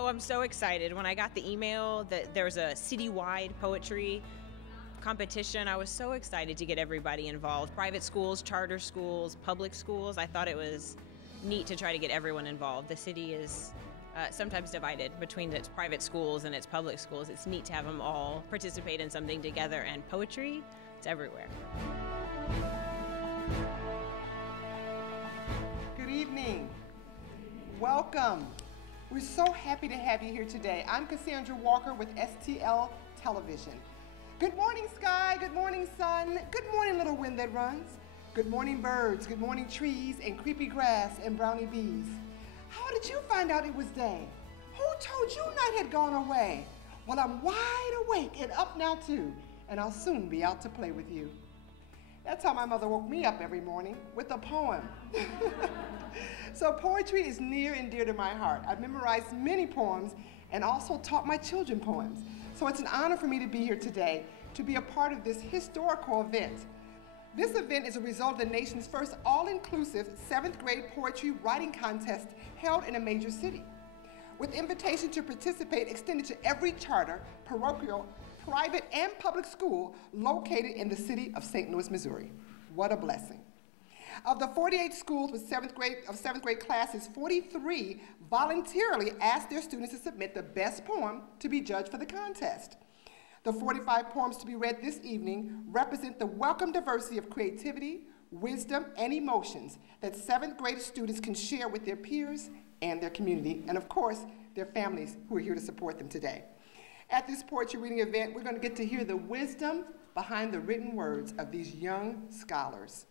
Oh, I'm so excited. When I got the email that there was a citywide poetry competition, I was so excited to get everybody involved. Private schools, charter schools, public schools. I thought it was neat to try to get everyone involved. The city is sometimes divided between its private schools and its public schools. It's neat to have them all participate in something together, and poetry, it's everywhere. Good evening. Welcome. We're so happy to have you here today. I'm Cassandra Walker with STL Television. Good morning, sky. Good morning, sun. Good morning, little wind that runs. Good morning, birds. Good morning, trees and creepy grass and brownie bees. How did you find out it was day? Who told you night had gone away? Well, I'm wide awake and up now too, and I'll soon be out to play with you. That's how my mother woke me up every morning, with a poem. So poetry is near and dear to my heart. I've memorized many poems and also taught my children poems. So it's an honor for me to be here today to be a part of this historical event. This event is a result of the nation's first all-inclusive 7th grade poetry writing contest held in a major city, with invitation to participate extended to every charter, parochial, private, and public school located in the city of St. Louis, Missouri. What a blessing. Of the 48 schools with 7th grade classes, 43 voluntarily asked their students to submit the best poem to be judged for the contest. The 45 poems to be read this evening represent the welcome diversity of creativity, wisdom, and emotions that 7th grade students can share with their peers and their community, and of course, their families who are here to support them today. At this poetry reading event, we're going to get to hear the wisdom behind the written words of these young scholars.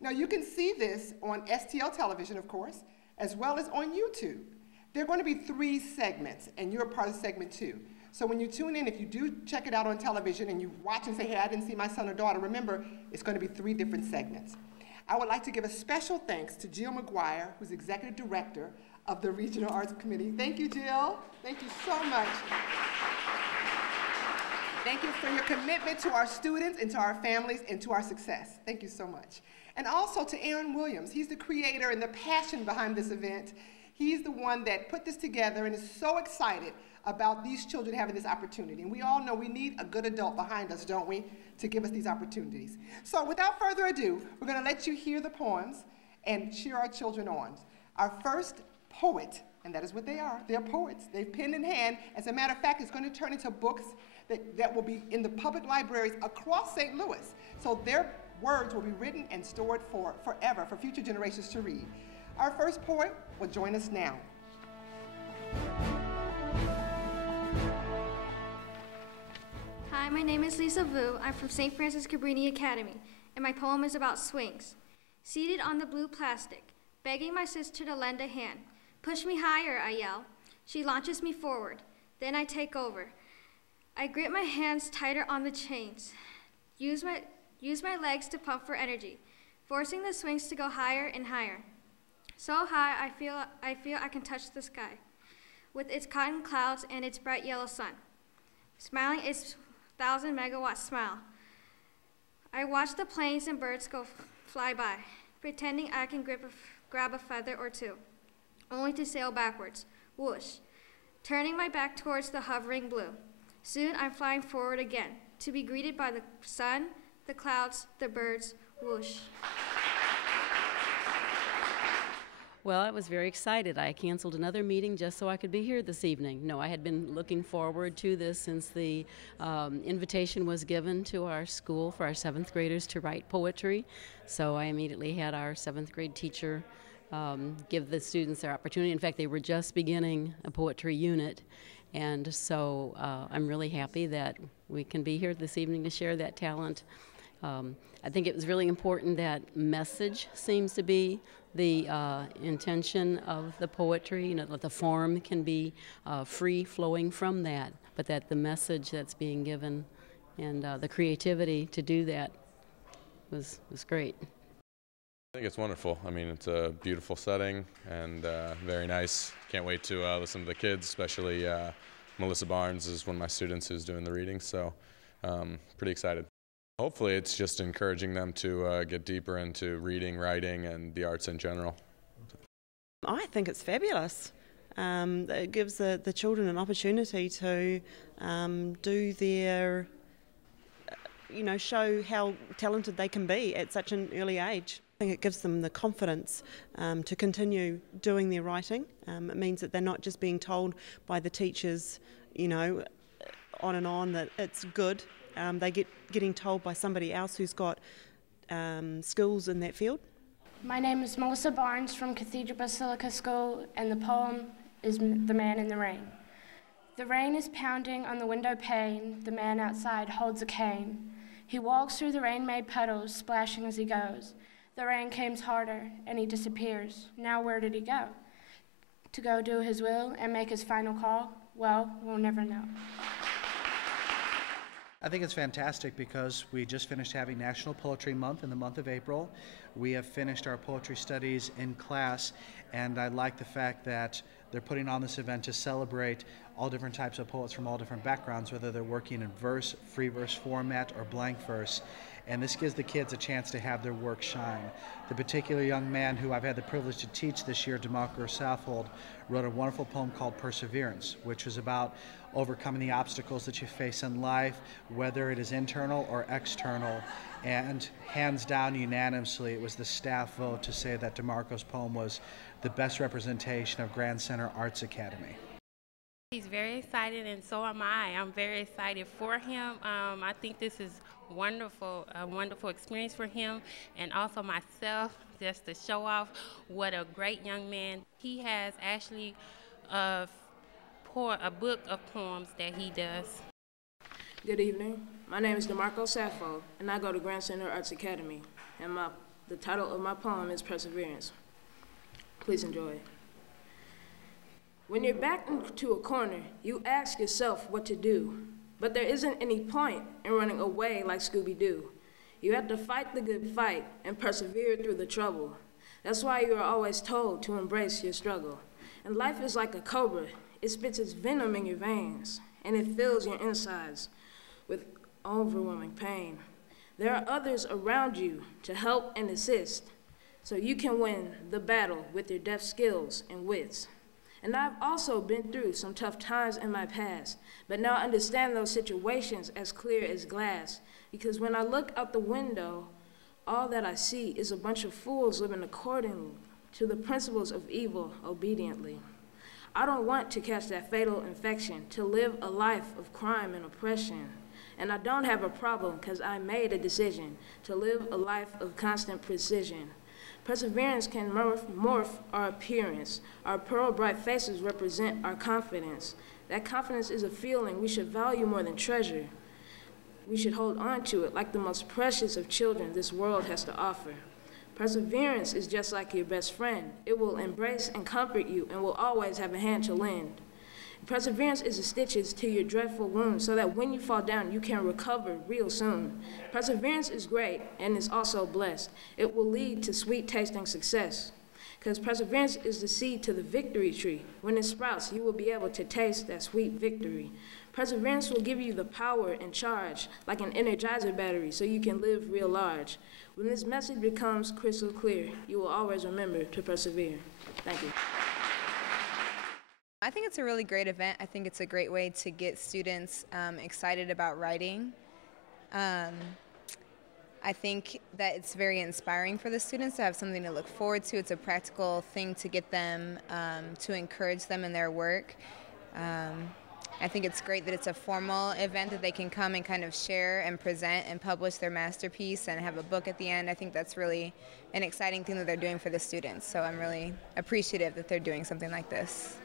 Now, you can see this on STL Television, of course, as well as on YouTube. There are going to be 3 segments, and you're a part of segment 2. So when you tune in, if you do check it out on television and you watch and say, hey, I didn't see my son or daughter, remember, it's going to be 3 different segments. I would like to give a special thanks to Jill McGuire, who's Executive Director of the Regional Arts Committee. Thank you, Jill. Thank you so much. Thank you for your commitment to our students and to our families and to our success. Thank you so much. And also to Aaron Williams. He's the creator and the passion behind this event. He's the one that put this together and is so excited about these children having this opportunity. And we all know we need a good adult behind us, don't we, to give us these opportunities. So without further ado, we're going to let you hear the poems and cheer our children on. Our first poet, and that is what they are. They're poets. They've pen in hand. As a matter of fact, it's going to turn into books that will be in the public libraries across St. Louis. So their words will be written and stored forever for future generations to read. Our first poet will join us now. Hi, my name is Lisa Vu. I'm from St. Francis Cabrini Academy, and my poem is about swings. Seated on the blue plastic, begging my sister to lend a hand. Push me higher, I yell. She launches me forward. Then I take over. I grip my hands tighter on the chains. Use my legs to pump for energy, forcing the swings to go higher and higher. So high, I feel I can touch the sky, with its cotton clouds and its bright yellow sun, smiling its 1,000 megawatt smile. I watch the planes and birds fly by, pretending I can grab a feather or two, only to sail backwards, whoosh, turning my back towards the hovering blue. Soon I'm flying forward again, to be greeted by the sun, the clouds, the birds, whoosh. Well, I was very excited. I canceled another meeting just so I could be here this evening. No, I had been looking forward to this since the invitation was given to our school for our 7th graders to write poetry. So I immediately had our 7th grade teacher give the students their opportunity. In fact, they were just beginning a poetry unit. And so I'm really happy that we can be here this evening to share that talent. I think it was really important that message seems to be the intention of the poetry, that the form can be free-flowing from that, but that the message that's being given and the creativity to do that was great. I think it's wonderful. I mean, it's a beautiful setting and very nice. Can't wait to listen to the kids, especially Melissa Barnes is one of my students who's doing the reading, so pretty excited. Hopefully it's just encouraging them to get deeper into reading, writing, and the arts in general. I think it's fabulous. It gives the children an opportunity to do their, show how talented they can be at such an early age. I think it gives them the confidence to continue doing their writing. It means that they're not just being told by the teachers, on and on that it's good. They getting told by somebody else who's got skills in that field. My name is Melissa Barnes from Cathedral Basilica School, and the poem is The Man in the Rain. The rain is pounding on the window pane. The man outside holds a cane. He walks through the rain-made puddles, splashing as he goes. The rain comes harder, and he disappears. Now where did he go? To go do his will and make his final call? Well, we'll never know. I think it's fantastic because we just finished having National Poetry Month in the month of April. We have finished our poetry studies in class, and I like the fact that they're putting on this event to celebrate all different types of poets from all different backgrounds, whether they're working in verse, free verse format, or blank verse. And this gives the kids a chance to have their work shine. The particular young man who I've had the privilege to teach this year, DeMarco Saffold, wrote a wonderful poem called Perseverance, which was about overcoming the obstacles that you face in life, whether it is internal or external. And hands down, unanimously, it was the staff vote to say that DeMarco's poem was the best representation of Grand Center Arts Academy. He's very excited, and so am I. I'm very excited for him. I think this is wonderful, a wonderful experience for him, and also myself, just to show off what a great young man. He has actually a book of poems that he does. Good evening. My name is DeMarco Saffold, and I go to Grand Center Arts Academy, and the title of my poem is Perseverance. Please enjoy. When you're backed into a corner, you ask yourself what to do, but there isn't any point in running away like Scooby-Doo. You have to fight the good fight and persevere through the trouble. That's why you are always told to embrace your struggle. And life is like a cobra. It spits its venom in your veins, and it fills your insides with overwhelming pain. There are others around you to help and assist, so you can win the battle with your deft skills and wits. And I've also been through some tough times in my past, but now I understand those situations as clear as glass, because when I look out the window, all that I see is a bunch of fools living according to the principles of evil obediently. I don't want to catch that fatal infection, to live a life of crime and oppression. And I don't have a problem because I made a decision to live a life of constant precision. Perseverance can morph our appearance. Our pearl bright faces represent our confidence. That confidence is a feeling we should value more than treasure. We should hold on to it like the most precious of children this world has to offer. Perseverance is just like your best friend. It will embrace and comfort you and will always have a hand to lend. Perseverance is the stitches to your dreadful wounds so that when you fall down, you can recover real soon. Perseverance is great and is also blessed. It will lead to sweet tasting success. Because perseverance is the seed to the victory tree. When it sprouts, you will be able to taste that sweet victory. Perseverance will give you the power and charge like an Energizer battery so you can live real large. When this message becomes crystal clear, you will always remember to persevere. Thank you. I think it's a really great event. I think it's a great way to get students excited about writing. I think that it's very inspiring for the students to have something to look forward to. It's a practical thing to get them, to encourage them in their work. I think it's great that it's a formal event that they can come and kind of share and present and publish their masterpiece and have a book at the end. I think that's really an exciting thing that they're doing for the students. So I'm really appreciative that they're doing something like this.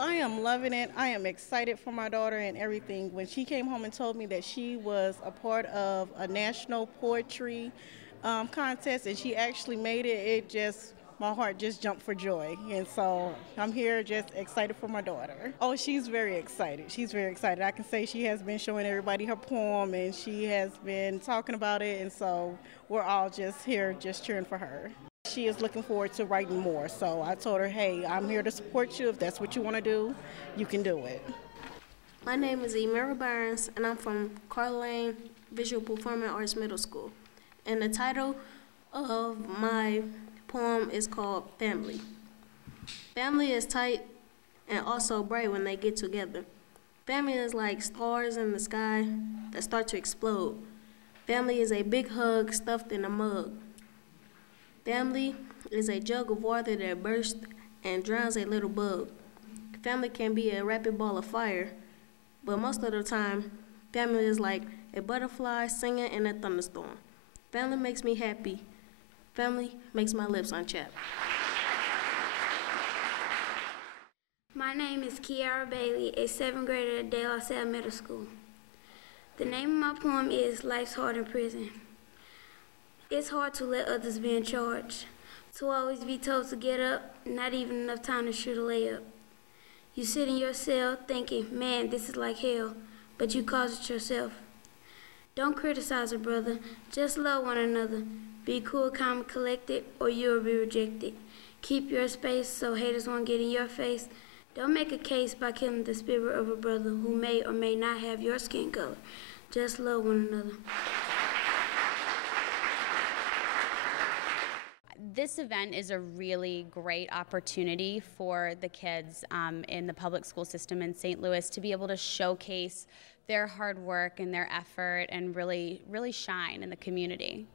I am loving it. I am excited for my daughter and everything. When she came home and told me that she was a part of a national poetry contest and she actually made it, my heart just jumped for joy. And so I'm here just excited for my daughter. Oh, she's very excited. She's very excited. I can say she has been showing everybody her poem and she has been talking about it. And so we're all just here just cheering for her. She is looking forward to writing more. So I told her, hey, I'm here to support you. If that's what you want to do, you can do it. My name is Emira Burns, and I'm from Carter Lane Visual Performing Arts Middle School. And the title of my poem is called Family. Family is tight and also bright when they get together. Family is like stars in the sky that start to explode. Family is a big hug stuffed in a mug. Family is a jug of water that bursts and drowns a little bug. Family can be a rapid ball of fire, but most of the time, family is like a butterfly singing in a thunderstorm. Family makes me happy. Family makes my lips unchapped. My name is Kiara Bailey, a 7th grader at De La Salle Middle School. The name of my poem is Life's Hard in Prison. It's hard to let others be in charge, to always be told to get up, not even enough time to shoot a layup. You sit in your cell thinking, man, this is like hell, but you caused it yourself. Don't criticize a brother, just love one another. Be cool, calm, and collected, or you will be rejected. Keep your space so haters won't get in your face. Don't make a case by killing the spirit of a brother who may or may not have your skin color. Just love one another. This event is a really great opportunity for the kids in the public school system in St. Louis to be able to showcase their hard work and their effort and really shine in the community.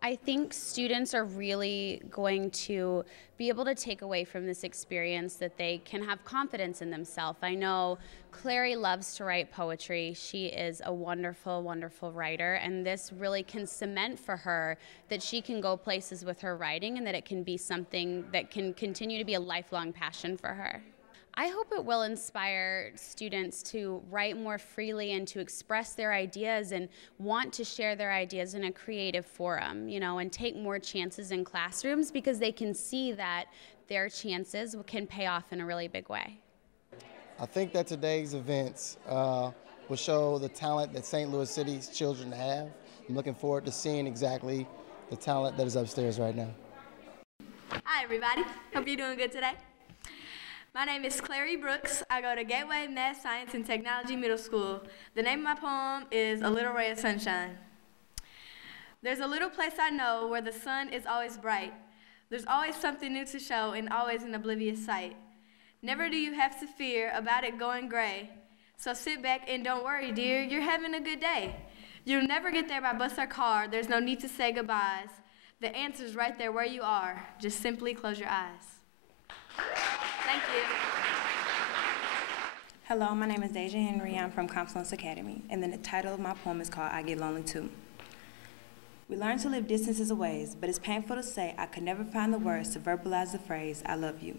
I think students are really going to be able to take away from this experience that they can have confidence in themselves. I know Clary loves to write poetry. She is a wonderful, wonderful writer, and this really can cement for her that she can go places with her writing and that it can be something that can continue to be a lifelong passion for her. I hope it will inspire students to write more freely and to express their ideas and want to share their ideas in a creative forum, and take more chances in classrooms because they can see that their chances can pay off in a really big way. I think that today's events will show the talent that St. Louis City's children have. I'm looking forward to seeing exactly the talent that is upstairs right now. Hi everybody, hope you're doing good today. My name is Clary Brooks. I go to Gateway Math, Science, and Technology Middle School. The name of my poem is A Little Ray of Sunshine. There's a little place I know where the sun is always bright. There's always something new to show and always an oblivious sight. Never do you have to fear about it going gray. So sit back and don't worry, dear, you're having a good day. You'll never get there by bus or car. There's no need to say goodbyes. The answer's right there where you are. Just simply close your eyes. Thank you. Hello, my name is Deja Henry. I'm from Confluence Academy, and the title of my poem is called I Get Lonely Too. We learn to live distances away, but it's painful to say I could never find the words to verbalize the phrase, I love you.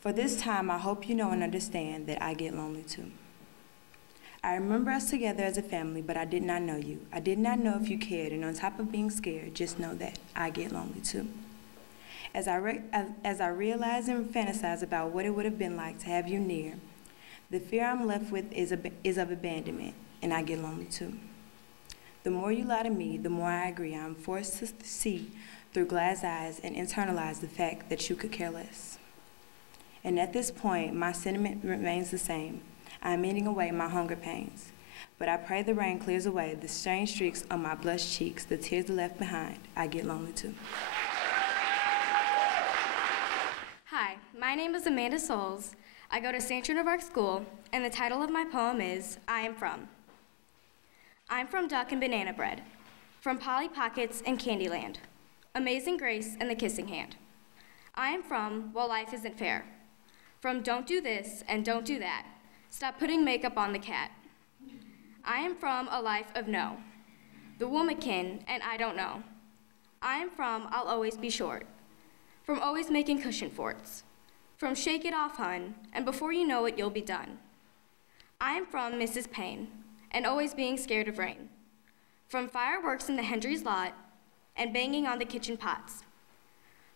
For this time, I hope you know and understand that I get lonely too. I remember us together as a family, but I did not know you. I did not know if you cared, and on top of being scared, just know that I get lonely too. As I realize and fantasize about what it would have been like to have you near, the fear I'm left with is of abandonment, and I get lonely too. The more you lie to me, the more I agree. I'm forced to see through glass eyes and internalize the fact that you could care less. And at this point, my sentiment remains the same. I'm eating away my hunger pains. But I pray the rain clears away the strange streaks on my blushed cheeks, the tears left behind. I get lonely too. Hi, my name is Amanda Souls. I go to St. Joan of Arc School, and the title of my poem is I Am From. I'm from Duck and Banana Bread, from Polly Pockets and Candyland, Amazing Grace and the Kissing Hand. I am from While Life Isn't Fair, from Don't Do This and Don't Do That, Stop Putting Makeup on the Cat. I am from A Life of No, The Womakin and I Don't Know. I am from I'll Always Be Short, from Always Making Cushion Forts, from Shake It Off, Hun, and before you know it, you'll be done. I am from Mrs. Payne, and always being scared of rain, from fireworks in the Hendry's lot, and banging on the kitchen pots,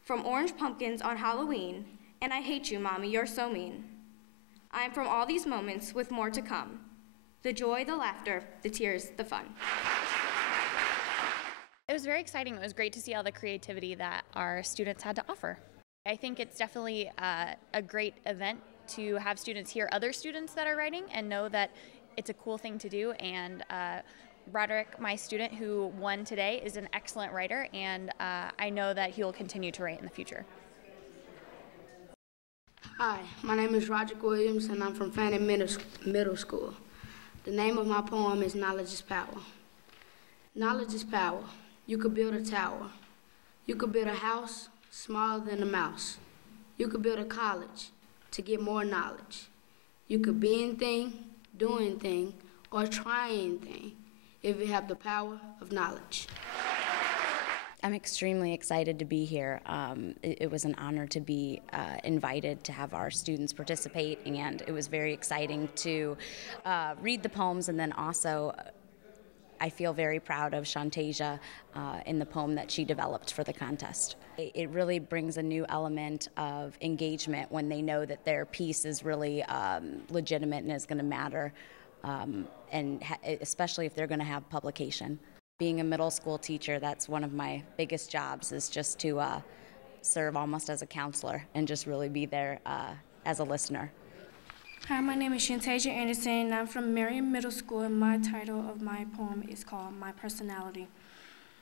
from orange pumpkins on Halloween, and I hate you, Mommy, you're so mean. I am from all these moments with more to come, the joy, the laughter, the tears, the fun. It was very exciting. It was great to see all the creativity that our students had to offer. I think it's definitely a great event to have students hear other students that are writing and know that it's a cool thing to do. And Roderick, my student who won today, is an excellent writer, and I know that he will continue to write in the future. Hi, my name is Roderick Williams, and I'm from Fannin Middle School. The name of my poem is Knowledge is Power. Knowledge is power. You could build a tower. You could build a house smaller than a mouse. You could build a college to get more knowledge. You could be anything, do anything, or try anything if you have the power of knowledge. I'm extremely excited to be here. It was an honor to be invited to have our students participate, and it was very exciting to read the poems, and then also I feel very proud of Shantasia in the poem that she developed for the contest. It really brings a new element of engagement when they know that their piece is really legitimate and is going to matter, and especially if they're going to have publication. Being a middle school teacher, that's one of my biggest jobs, is just to serve almost as a counselor and just really be there as a listener. Hi, my name is Shantasia Anderson, and I'm from Marion Middle School, and my title of my poem is called My Personality.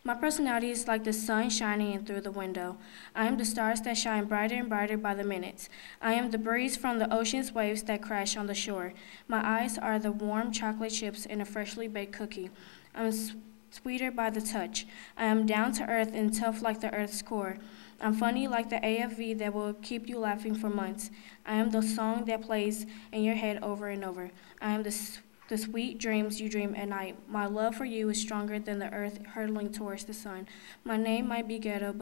My personality is like the sun shining in through the window. I am the stars that shine brighter and brighter by the minutes. I am the breeze from the ocean's waves that crash on the shore. My eyes are the warm chocolate chips in a freshly baked cookie. I'm sweeter by the touch. I am down to earth and tough like the earth's core. I'm funny like the AFV that will keep you laughing for months. I am the song that plays in your head over and over. I am the sweet dreams you dream at night. My love for you is stronger than the earth hurtling towards the sun. My name might be ghetto,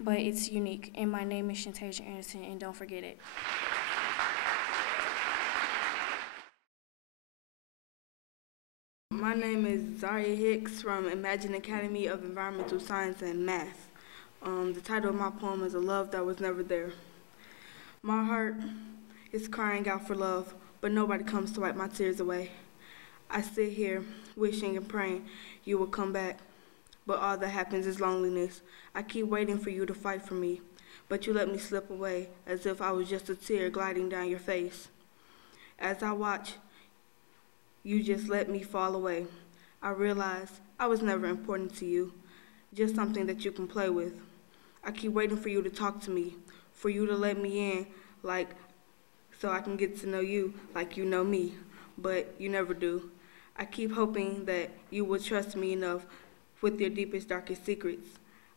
but it's unique. And my name is Shantasia Anderson, and don't forget it. My name is Zaria Hicks from Imagine Academy of Environmental Science and Math. The title of my poem is A Love That Was Never There. My heart is crying out for love, but nobody comes to wipe my tears away. I sit here wishing and praying you will come back, but all that happens is loneliness. I keep waiting for you to fight for me, but you let me slip away as if I was just a tear gliding down your face. As I watch, you just let me fall away. I realize I was never important to you, just something that you can play with. I keep waiting for you to talk to me, for you to let me in, so I can get to know you like you know me, but you never do. I keep hoping that you will trust me enough with your deepest, darkest secrets,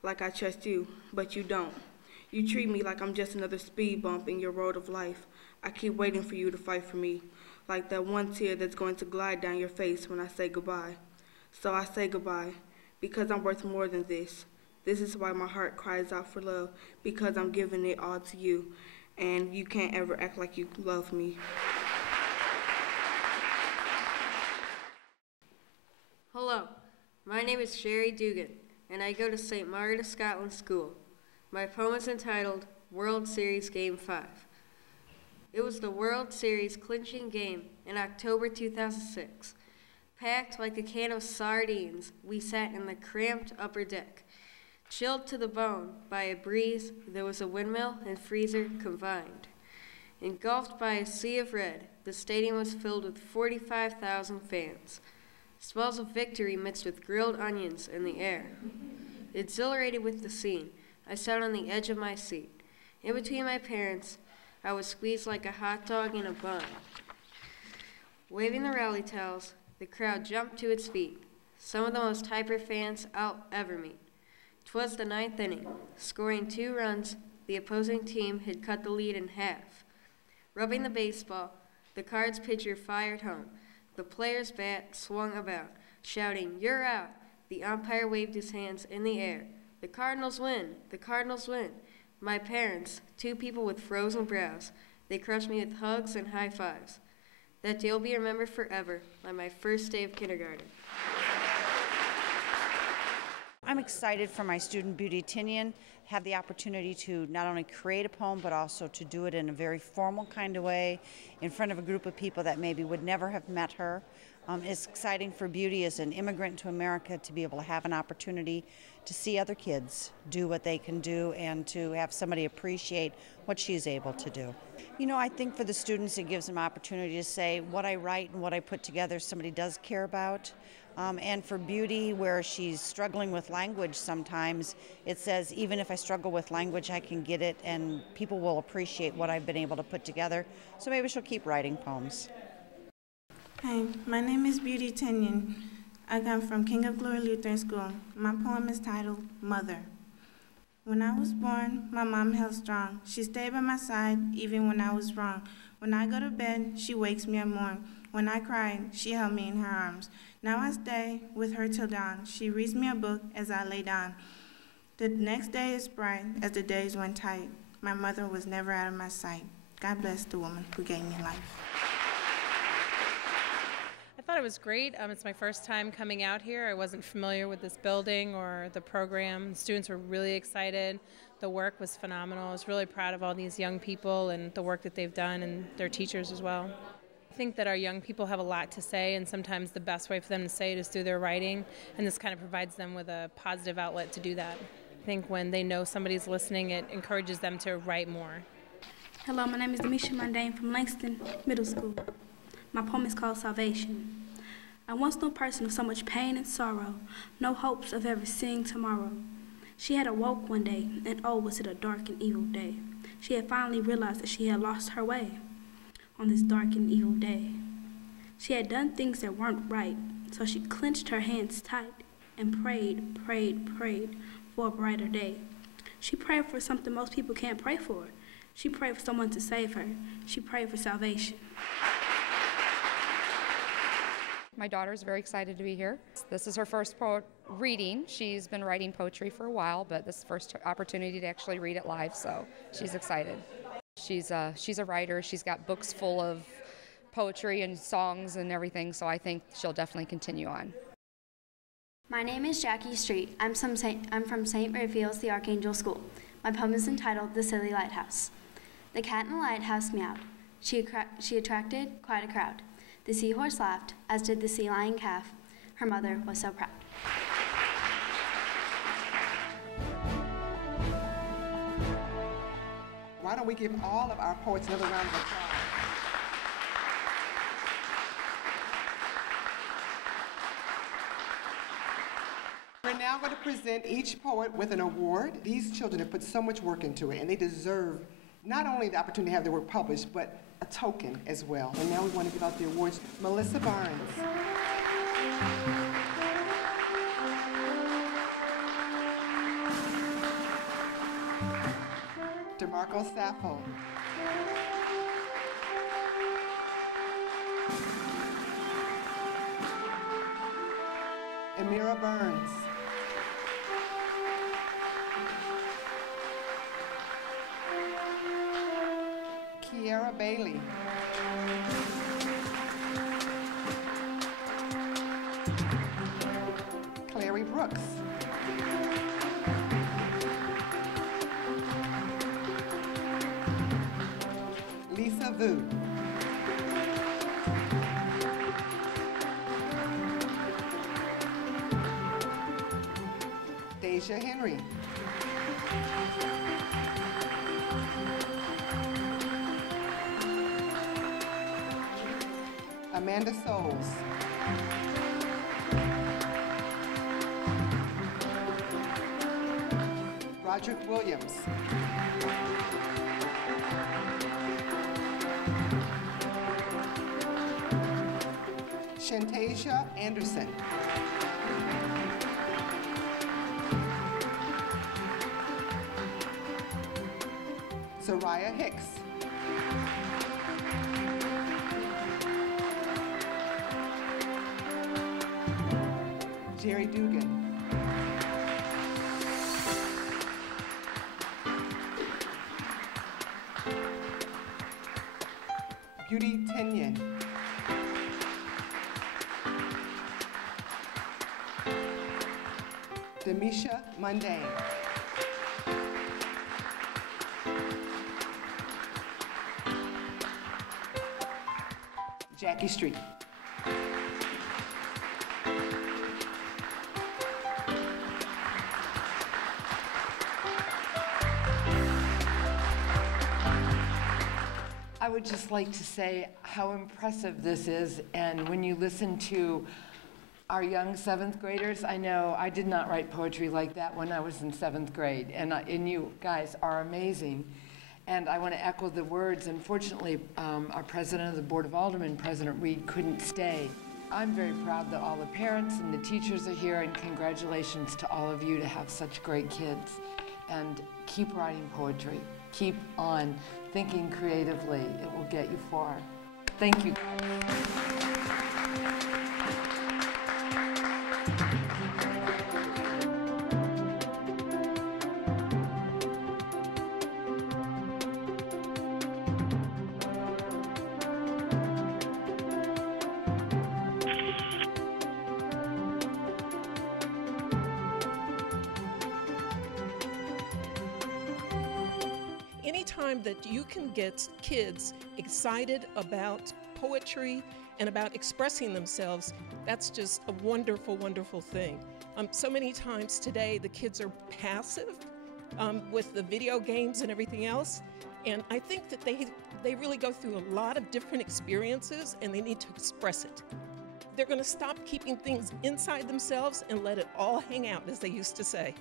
like I trust you, but you don't. You treat me like I'm just another speed bump in your road of life. I keep waiting for you to fight for me, like that one tear that's going to glide down your face when I say goodbye. So I say goodbye, because I'm worth more than this. This is why my heart cries out for love, because I'm giving it all to you, and you can't ever act like you love me. Hello, my name is Sherry Dugan, and I go to St. Margaret of Scotland School. My poem is entitled World Series Game 5. It was the World Series clinching game in October 2006. Packed like a can of sardines, we sat in the cramped upper deck. Chilled to the bone by a breeze, there was a windmill and freezer combined. Engulfed by a sea of red, the stadium was filled with 45,000 fans. Smells of victory mixed with grilled onions in the air. Exhilarated with the scene, I sat on the edge of my seat. In between my parents, I was squeezed like a hot dog in a bun. Waving the rally towels, the crowd jumped to its feet. Some of the most hyper fans I'll ever meet. 'Twas the 9th inning. Scoring 2 runs, the opposing team had cut the lead in half. Rubbing the baseball, the Cards pitcher fired home. The player's bat swung about, shouting, "You're out!" The umpire waved his hands in the air. "The Cardinals win! The Cardinals win!" My parents, 2 people with frozen brows, they crushed me with hugs and high fives. That day will be remembered forever, like my first day of kindergarten. I'm excited for my student Beauty Tinian, have the opportunity to not only create a poem, but also to do it in a very formal kind of way in front of a group of people that maybe would never have met her. It's exciting for Beauty as an immigrant to America to be able to have an opportunity to see other kids do what they can do and to have somebody appreciate what she's able to do. You know, I think for the students it gives them opportunity to say what I write and what I put together somebody does care about. And for Beauty, where she's struggling with language sometimes, it says, even if I struggle with language, I can get it, and people will appreciate what I've been able to put together. So maybe she'll keep writing poems. Hi, my name is Beauty Tinyon. I come from King of Glory Lutheran School. My poem is titled, Mother. When I was born, my mom held strong. She stayed by my side even when I was wrong. When I go to bed, she wakes me at morn. When I cried, she held me in her arms. Now I stay with her till dawn. She reads me a book as I lay down. The next day is bright as the days went tight. My mother was never out of my sight. God bless the woman who gave me life. I thought it was great. It's my first time coming out here. I wasn't familiar with this building or the program. The students were really excited. The work was phenomenal. I was really proud of all these young people and the work that they've done, and their teachers as well. I think that our young people have a lot to say, and sometimes the best way for them to say it is through their writing, and this kind of provides them with a positive outlet to do that. I think when they know somebody's listening, it encourages them to write more. Hello, my name is Demisha Mundane from Langston Middle School. My poem is called Salvation. I once knew a person of so much pain and sorrow, no hopes of ever seeing tomorrow. She had awoke one day, and oh, was it a dark and evil day. She had finally realized that she had lost her way on this dark and evil day. She had done things that weren't right, so she clenched her hands tight and prayed, prayed, prayed for a brighter day. She prayed for something most people can't pray for. She prayed for someone to save her. She prayed for salvation. My daughter's very excited to be here. This is her first reading. She's been writing poetry for a while, but this is the first opportunity to actually read it live, so she's excited. She's a writer. She's got books full of poetry and songs and everything, so I think she'll definitely continue on. My name is Jackie Street. I'm from St. Raphael's the Archangel School. My poem is entitled The Silly Lighthouse. The cat in the lighthouse meowed. She attracted quite a crowd. The seahorse laughed, as did the sea lion calf. Her mother was so proud. Why don't we give all of our poets another round of applause? We're now going to present each poet with an award. These children have put so much work into it, and they deserve not only the opportunity to have their work published, but a token as well. And now we want to give out the awards. Melissa Barnes. DeMarco Sappho. Amira Burns. Kiara Bailey. Clary Brooks. Lisa Vu. Deja Henry. Amanda Souls. Roderick Williams. Shantasia Anderson. Soraya Hicks. Jerry Dugan. Beauty Tinyon. Demisha Mundane. Jackie Street. I would just like to say how impressive this is, and when you listen to our young 7th graders. I know I did not write poetry like that when I was in 7th grade, and you guys are amazing. And I want to echo the words. Unfortunately, our president of the Board of Aldermen, President Reed, couldn't stay. I'm very proud that all the parents and the teachers are here, and congratulations to all of you to have such great kids. And keep writing poetry. Keep on thinking creatively. It will get you far. Thank you. Anytime that you can get kids excited about poetry and about expressing themselves, that's just a wonderful, wonderful thing. So many times today the kids are passive with the video games and everything else, and I think that they really go through a lot of different experiences and they need to express it. They're going to stop keeping things inside themselves and let it all hang out, as they used to say.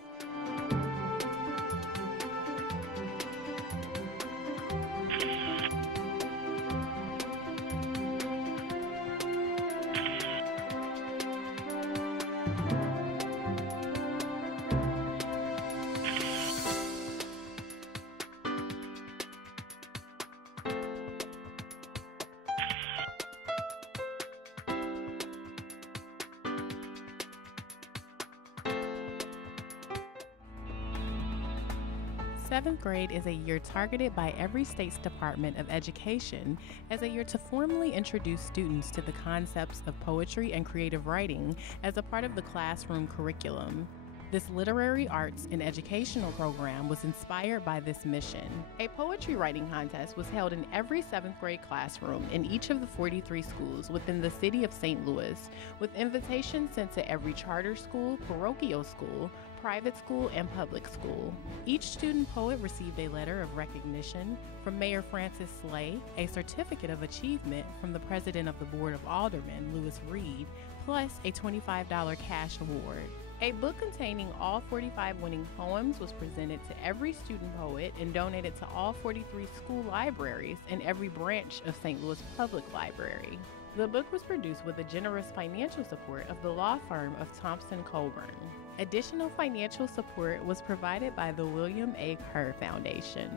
Seventh grade is a year targeted by every state's Department of Education as a year to formally introduce students to the concepts of poetry and creative writing as a part of the classroom curriculum. This literary arts and educational program was inspired by this mission. A poetry writing contest was held in every 7th grade classroom in each of the 43 schools within the city of St. Louis, with invitations sent to every charter school, parochial school, private school, and public school. Each student poet received a letter of recognition from Mayor Francis Slay, a certificate of achievement from the President of the Board of Aldermen, Louis Reed, plus a $25 cash award. A book containing all 45 winning poems was presented to every student poet and donated to all 43 school libraries and every branch of St. Louis Public Library. The book was produced with the generous financial support of the law firm of Thompson Coburn. Additional financial support was provided by the William A. Kerr Foundation.